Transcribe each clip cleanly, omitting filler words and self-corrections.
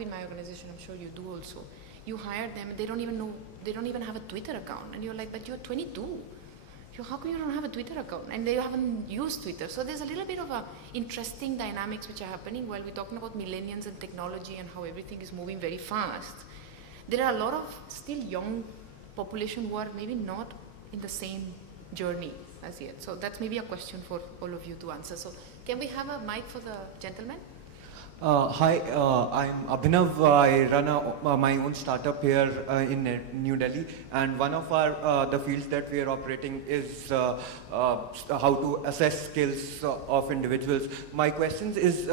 in my organization, I'm sure you do also. You hire them, they don't even know, they don't even have a Twitter account, and you're like, but you're 22. How come you don't have a Twitter account? And they haven't used Twitter. So there's a little bit of a interesting dynamics which are happening while we're talking about millennials and technology and how everything is moving very fast. There are a lot of still young population who are maybe not in the same journey as yet. So that's maybe a question for all of you to answer. So can we have a mic for the gentleman? Hi, I'm Abhinav. I run my own startup here in New Delhi, and one of the fields that we are operating is how to assess skills of individuals. My questions is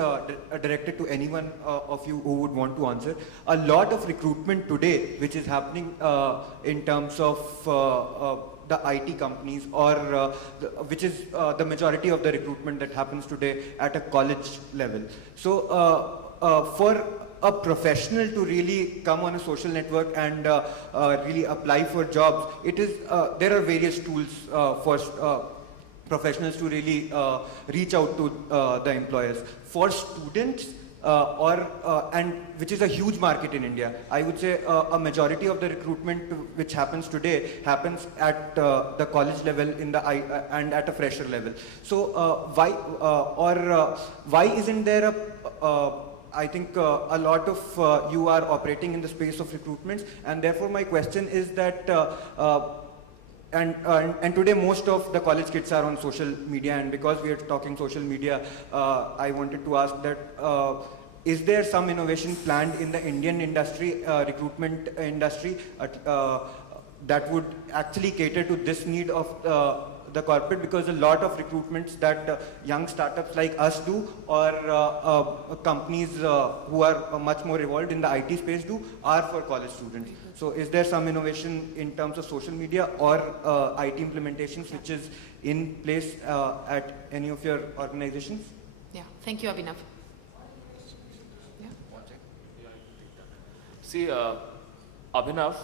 directed to anyone of you who would want to answer. A lot of recruitment today, which is happening in terms of the IT companies, or which is the majority of the recruitment that happens today at a college level. So for a professional to really come on a social network and really apply for jobs, it is there are various tools for professionals to really reach out to the employers. For students, and which is a huge market in India, I would say a majority of the recruitment which happens today happens at the college level and at a fresher level. So why isn't there I think a lot of you are operating in the space of recruitments, and therefore my question is that and today most of the college kids are on social media, and because we are talking social media, I wanted to ask that is there some innovation planned in the Indian industry, recruitment industry, that would actually cater to this need of the corporate? Because a lot of recruitments that young startups like us do, or companies who are much more evolved in the IT space do, are for college students. So is there some innovation in terms of social media or IT implementations which is in place at any of your organizations? Yeah, thank you, Abhinav. Yeah. See, Abhinav,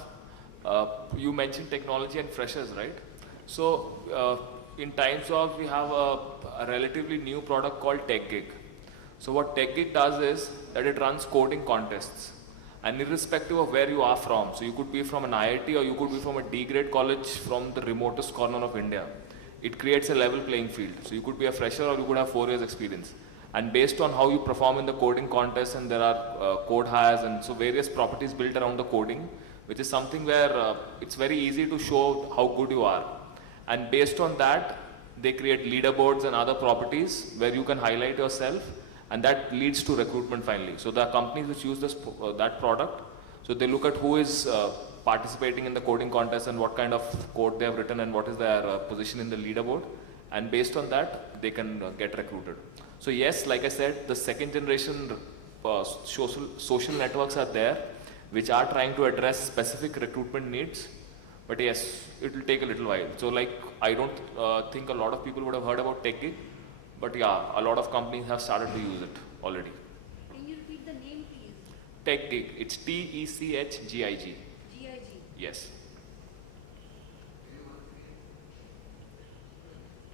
you mentioned technology and freshers, right? So in times of, we have a relatively new product called TechGig. So what TechGig does is that it runs coding contests, and irrespective of where you are from, so you could be from an IIT or you could be from a D-grade college from the remotest corner of India, it creates a level playing field. So you could be a fresher or you could have 4 years experience, and based on how you perform in the coding contest, and there are code hires and so various properties built around the coding, which is something where it's very easy to show how good you are. And based on that, they create leaderboards and other properties where you can highlight yourself, and that leads to recruitment finally. So there are companies which use this, that product. So they look at who is participating in the coding contest and what kind of code they have written and what is their position in the leaderboard. And based on that, they can get recruited. So yes, like I said, the second generation social networks are there, which are trying to address specific recruitment needs. But yes, it will take a little while. So like, I don't think a lot of people would have heard about TechGig, but yeah, a lot of companies have started to use it already. Can you repeat the name, please? TechGig, it's TECHGIG. GIG. Yes.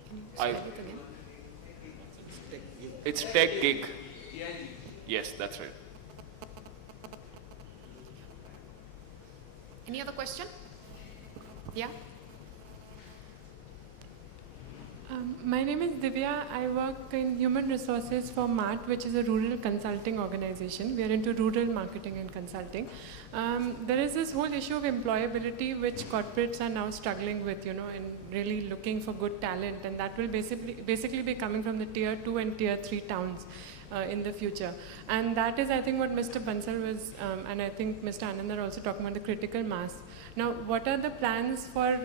Can you spell it again? It's TechGig. Yes, that's right. Any other question? Yeah? My name is Divya. I work in human resources for MART, which is a rural consulting organization. We are into rural marketing and consulting. There is this whole issue of employability, which corporates are now struggling with, you know, and really looking for good talent, and that will basically be coming from the tier 2 and tier 3 towns in the future. And that is, I think, what Mr. Bansal was, and I think Mr. Anand are also talking about the critical mass. Now, what are the plans for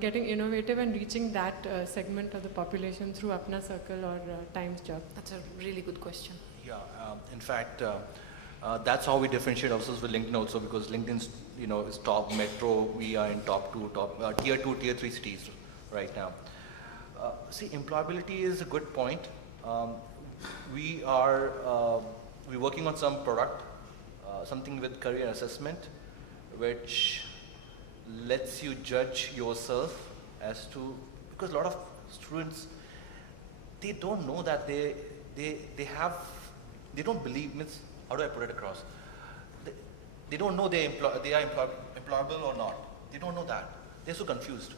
getting innovative and reaching that segment of the population through Apna Circle or Times Job? That's a really good question. Yeah, in fact, that's how we differentiate ourselves with LinkedIn also, because LinkedIn's, you know, is top metro. We are in tier 2, tier 3 cities right now. See, employability is a good point. We're working on some product, something with career assessment, which lets you judge yourself as to, because a lot of students, they don't know that they don't believe, means, how do I put it across? They don't know they are employable or not. They don't know that. They're so confused,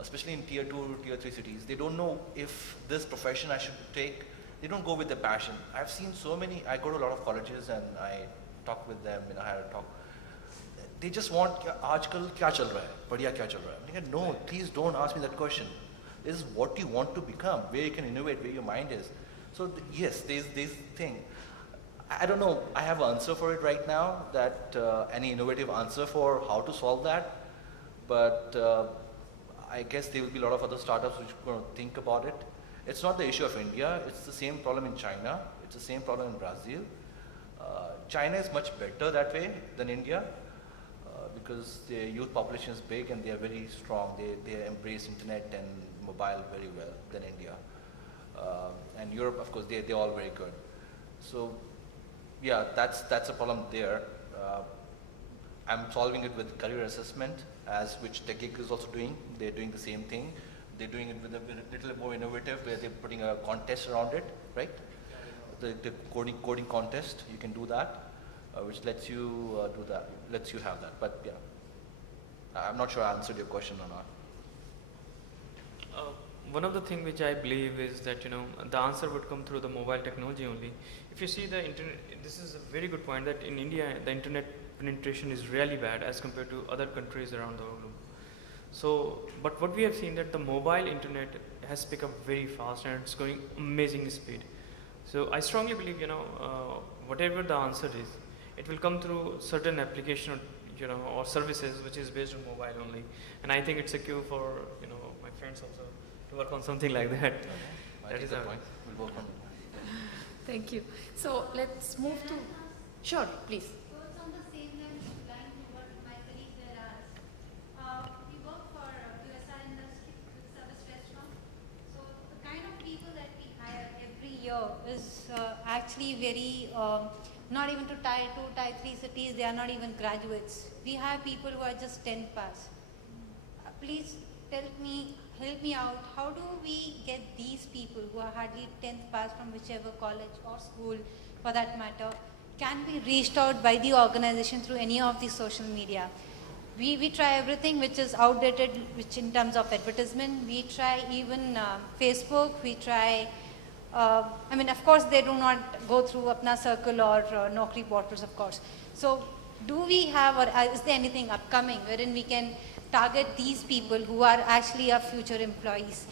especially in tier 2, tier 3 cities. They don't know if this profession I should take. They don't go with their passion. I've seen so many, I go to a lot of colleges and I talk with them, I had a talk. They just want, आजकल क्या चल रहा है? बढ़िया क्या चल रहा है? I'm like, no, please don't ask me that question. This is what you want to become, where you can innovate, where your mind is. So yes, there's this thing. I don't know, I have an answer for it right now, that any innovative answer for how to solve that, but I guess there will be a lot of other startups which are going to think about it. It's not the issue of India, it's the same problem in China, it's the same problem in Brazil. China is much better that way than India because their youth population is big and they are very strong. They embrace internet and mobile very well than India. And Europe, of course, they're all very good. So yeah, that's a problem there. I'm solving it with career assessment, as which TechGig is also doing. They're doing the same thing. They're doing it with a little more innovative, where they're putting a contest around it, right? The coding contest, you can do that, which lets you do that, lets you have that. But yeah, I'm not sure I answered your question or not. One of the things which I believe is that the answer would come through the mobile technology only. If you see the internet, this is a very good point, that in India the internet penetration is really bad as compared to other countries around the world. So, but what we have seen that the mobile internet has picked up very fast and it's going amazing speed. So I strongly believe whatever the answer is, it will come through certain application or services which is based on mobile only. And I think it's a cue for my friends also to work on something like that. I That take is the how- point. We'll work on it. Thank you. So let's move to. Sure, please. So it's on the same line to what my colleague there asked. We work for QSR industry, quick service restaurant. So the kind of people that we hire every year is actually very, not even to tier 2, tier 3 cities, they are not even graduates. We have people who are just 10th pass. Please help me out. How do we get these people who are hardly 10th pass from whichever college or school for that matter, can be reached out by the organization through any of the social media? We try everything which is outdated, which in terms of advertisement. We try even Facebook, we try, of course they do not go through Apna Circle or Naukri portals, of course. So do we have, or is there anything upcoming wherein we can target these people who are actually our future employees,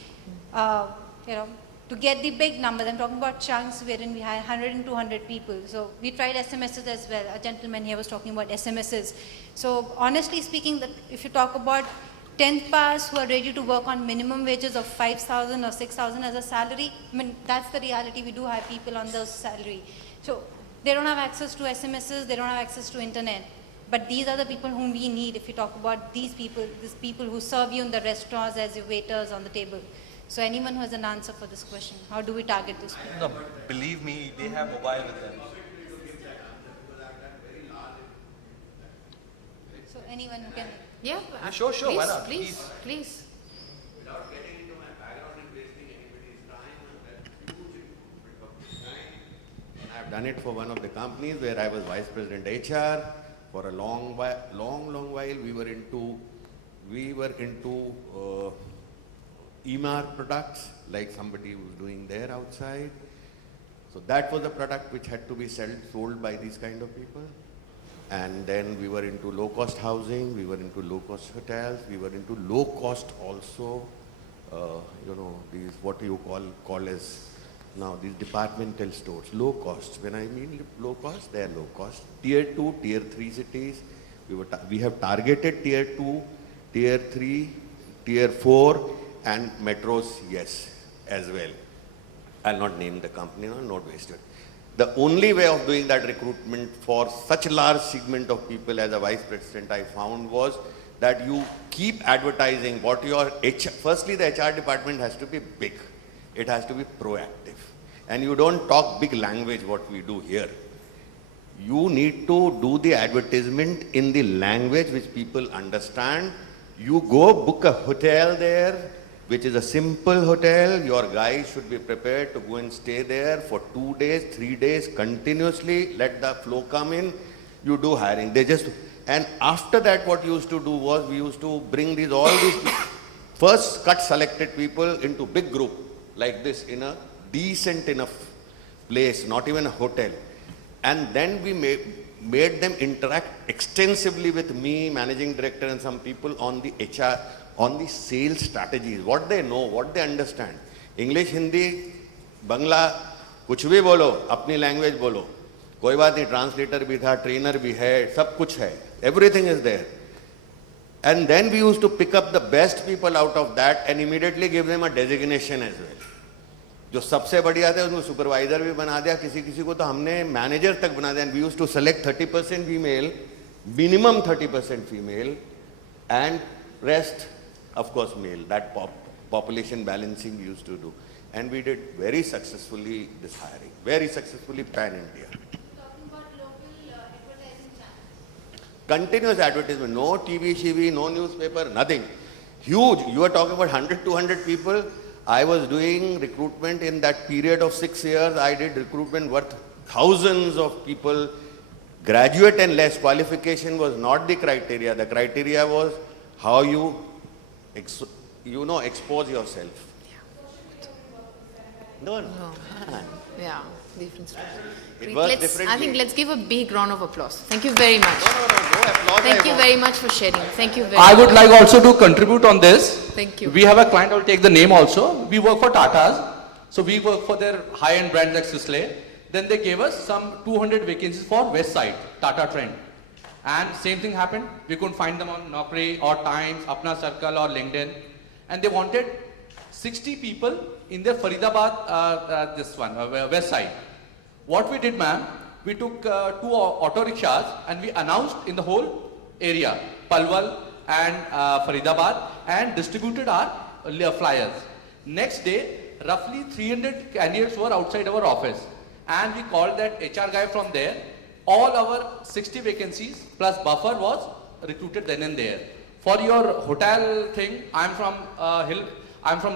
to get the big numbers? I'm talking about chunks wherein we hire 100 and 200 people. So we tried SMSs as well. A gentleman here was talking about SMSs. So honestly speaking, that if you talk about 10th pass who are ready to work on minimum wages of 5,000 or 6,000 as a salary, that's the reality. We do have people on those salary. So they don't have access to SMSs, they don't have access to internet. But these are the people whom we need if you talk about these people who serve you in the restaurants as your waiters on the table. So anyone who has an answer for this question, how do we target this people? No, believe me, they have mobile with them. So anyone who can. Yeah. Sure, please, why not? Please. Without getting into my background and wasting anybody's time, and that huge improvement of design. And I've done it for one of the companies where I was vice president HR. For a long while, we were into EMR products, like somebody was doing there outside. So that was a product which had to be sold by these kind of people. And then we were into low-cost housing, we were into low-cost hotels, we were into low-cost also, these what you call as now these departmental stores, low cost. When I mean low cost, they are low cost. Tier 2, tier 3 cities, we have targeted tier 2, tier 3, tier 4 and metros, yes, as well. I'll not name the company, not waste it. The only way of doing that recruitment for such a large segment of people as a vice president I found was that you keep advertising what your firstly the HR department has to be big. It has to be proactive. And you don't talk big language what we do here. You need to do the advertisement in the language which people understand. You go book a hotel there, which is a simple hotel. Your guys should be prepared to go and stay there for 2 days, 3 days continuously. Let the flow come in. you do hiring. They just, and after that what we used to do was we used to bring all these first cut selected people into big group like this in a decent enough place, not even a hotel. And then we made them interact extensively with me, managing director, and some people on the HR, on the sales strategies, what they know, what they understand. English, Hindi, Bangla, कुछ भी बोलो, अपनी language बोलो, कोई बात नहीं, translator भी था, ट्रेनर भी है, सब कुछ है, everything is there. And then we used to pick up the best people out of that and immediately give them a designation as well. जो सबसे बढ़िया थे उनको सुपरवाइजर भी बना दिया, किसी किसी को तो हमने मैनेजर तक बना दिया. And we used to select 30% female, minimum 30% female, and rest, of course, male. That population balancing we used to do. And we did very successfully this hiring, very successfully pan-India. Talking about local advertising channels. Continuous advertisement, no TV, TV, no newspaper, nothing. Huge. You are talking about 100, 200 people. I was doing recruitment in that period of 6 years. I did recruitment worth thousands of people. Graduate and less qualification was not the criteria. The criteria was how you, expose yourself. No. Yeah, different story. It works I differently. think let's give a big round of applause. Thank you very much. No applause. Thank you very much for sharing. Thank you very I much. would like also to contribute on this. Thank you. We have a client, I will take the name also. We work for Tata's. So we work for their high-end brands like Sisley. Then they gave us some 200 vacancies for West Side, Tata Trend. And same thing happened. We couldn't find them on Naukri or Times, Apna Circle or LinkedIn. And they wanted 60 people in their Faridabad, West Side. What we did, ma'am, we took 2 auto rickshaws and we announced in the whole area, Palwal and Faridabad, and distributed our flyers. Next day, roughly 300 candidates were outside our office. And we called that HR guy from there. All our 60 vacancies plus buffer was recruited then and there. For your hotel thing, I'm from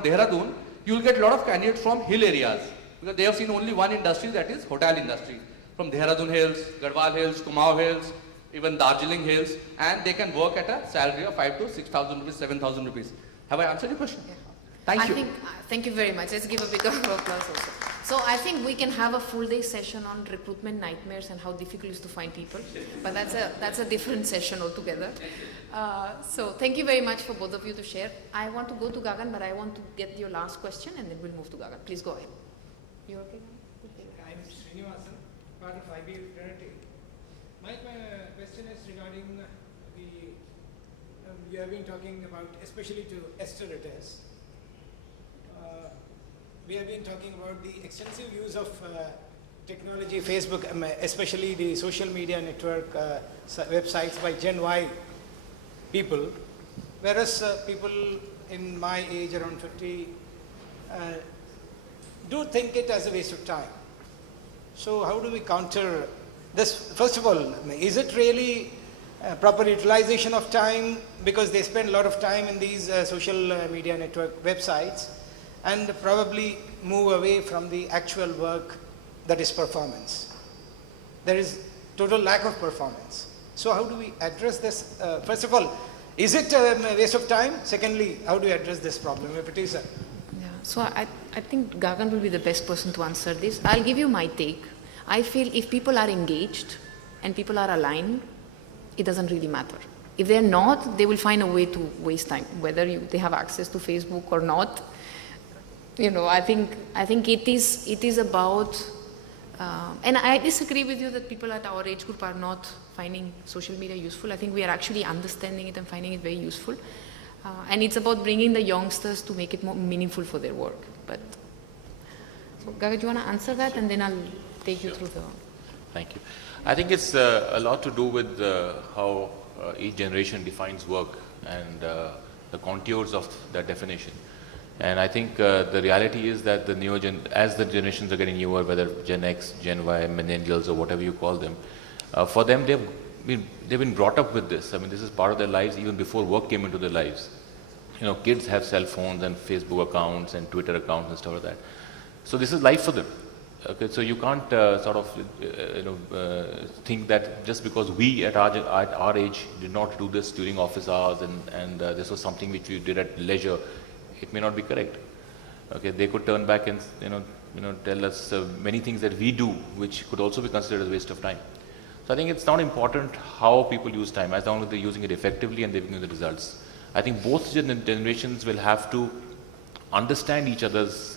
Dehradun. You will get a lot of candidates from hill areas because they have seen only one industry, that is hotel industry. From Dehradun Hills, Garhwal Hills, Kumaon Hills, even Darjeeling Hills, and they can work at a salary of 5,000 to 6,000 rupees, 7,000 rupees. Have I answered your question? Yeah. Thank you. Thank you very much. Let's give a big round of applause also. So I think we can have a full day session on recruitment nightmares and how difficult it is to find people. But that's a different session altogether. So thank you very much for both of you to share. I want to go to Gagan, but I want to get your last question and then we'll move to Gagan. Please go ahead. You okay? I'm Srinivasan, part of IB Fraternity. My question is regarding you have been talking about, especially to Esther Rittes. We have been talking about the extensive use of technology, Facebook, especially the social media network websites by Gen Y people, whereas people in my age, around 50, do think it as a waste of time. So how do we counter this? First of all, is it really proper utilization of time, because they spend a lot of time in these social media network websites and probably move away from the actual work that is performance. There is total lack of performance. So how do we address this? First of all, is it a waste of time? Secondly, how do we address this problem if it is a... Yeah. So I think Gagan will be the best person to answer this. I'll give you my take. I feel if people are engaged and people are aligned, it doesn't really matter. If they're not, they will find a way to waste time, whether they have access to Facebook or not. I think it is about, and I disagree with you that people at our age group are not finding social media useful. I think we are actually understanding it and finding it very useful. And it's about bringing the youngsters to make it more meaningful for their work. But, so Gagan, do you want to answer that? And then I'll take you through the... Thank you. I think it's a lot to do with how each generation defines work and the contours of that definition. And I think the reality is that as the generations are getting newer, whether Gen X, Gen Y, millennials, or whatever you call them, for them they've been brought up with this. I mean, this is part of their lives even before work came into their lives. Kids have cell phones and Facebook accounts and Twitter accounts and stuff like that. So this is life for them. Okay, so you can't think that just because we at our age did not do this during office hours and this was something which we did at leisure, it may not be correct. Okay, they could turn back and tell us many things that we do which could also be considered as waste of time. So I think it's not important how people use time, as long as they're using it effectively and they're giving the results. I think both generations will have to understand each other's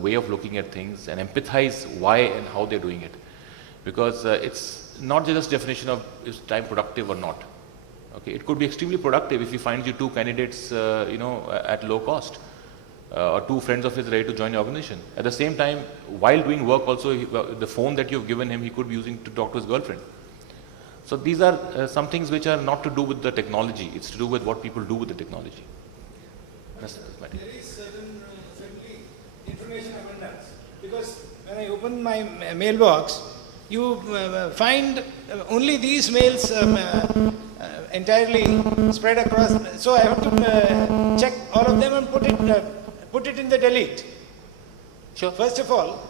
way of looking at things and empathize why and how they're doing it. Because it's not just definition of is time productive or not. Okay, it could be extremely productive if he finds you two candidates, at low cost, or two friends of his ready to join your organization. At the same time, while doing work also, the phone that you've given him, he could be using to talk to his girlfriend. So these are some things which are not to do with the technology, it's to do with what people do with the technology. That's my take. There is certain information abundance, because when I open my mailbox, you find only these mails entirely spread across. So I have to check all of them and put it in the delete. Sure. First of all,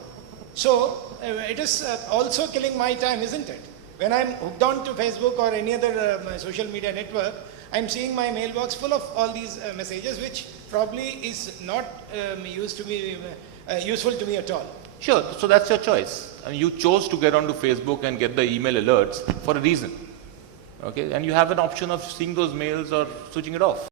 so it is also killing my time, isn't it? When I'm hooked on to Facebook or any other social media network, I'm seeing my mailbox full of all these messages, which probably is not useful to me at all. Sure, so that's your choice. I mean, you chose to get onto Facebook and get the email alerts for a reason. Okay, and you have an option of seeing those mails or switching it off.